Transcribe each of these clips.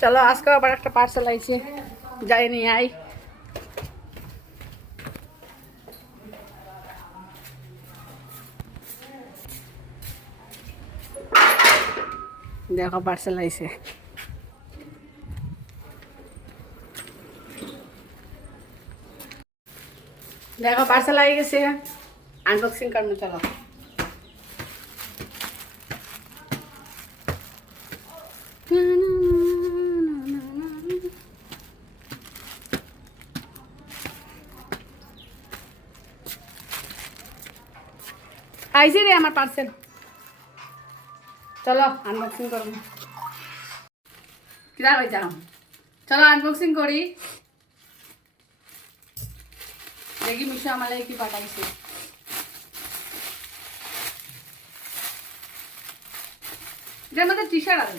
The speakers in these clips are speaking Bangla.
চলো আজকে আবার একটা পার্সেল আইছে, যাই নিয়ে আই। দেখো পার্সেল আইছে। দেখো পার্সেল আই গেছে, আনবক্সিং করবো। চলো আইছে রে আমার পার্সেল, চলো আনবক্সিং করবো। কিরা হয়ে যাও, চলো আনবক্সিং করি। দেখি মিশো আমালে কি পাঠাইছে। এটার মধ্যে টি শার্ট আছে।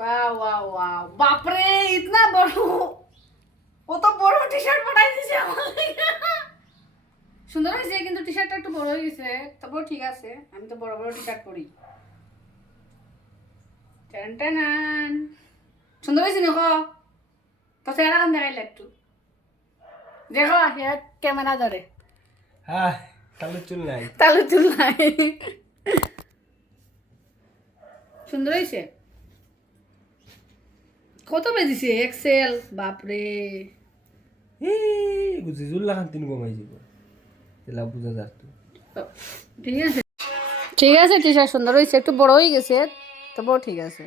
वाह वाह वाह बाप रे, इतना बड़ा, वो तो বড় টি শার্ট পাঠাই দিয়েছে আমাকে। সুন্দর হয়েছে কিন্তু টি শার্টটা একটু বড় হয়ে গেছে, তারপর ঠিক আছে, আমি তো বড় বড় টি শার্ট পরি। টান টান, সুন্দর হয়েছে দেখো, তো চেহারা কান দেখাইলে একটু দেখো, ক্যামেরা ধরে। হ্যাঁ, তালু চুল নাই, তালু চুল নাই। সুন্দর হয়েছে। কত বেজিছে এক্সেল, বাপরে। বুঝি জুল লাগান তিন কমাই যাব, তেলা বুঝা যাত। ঠিক আছে ঠিক আছে, টি শার্ট সুন্দর হয়েছে, একটু বড় হয়ে গেছে, তবুও ঠিক আছে।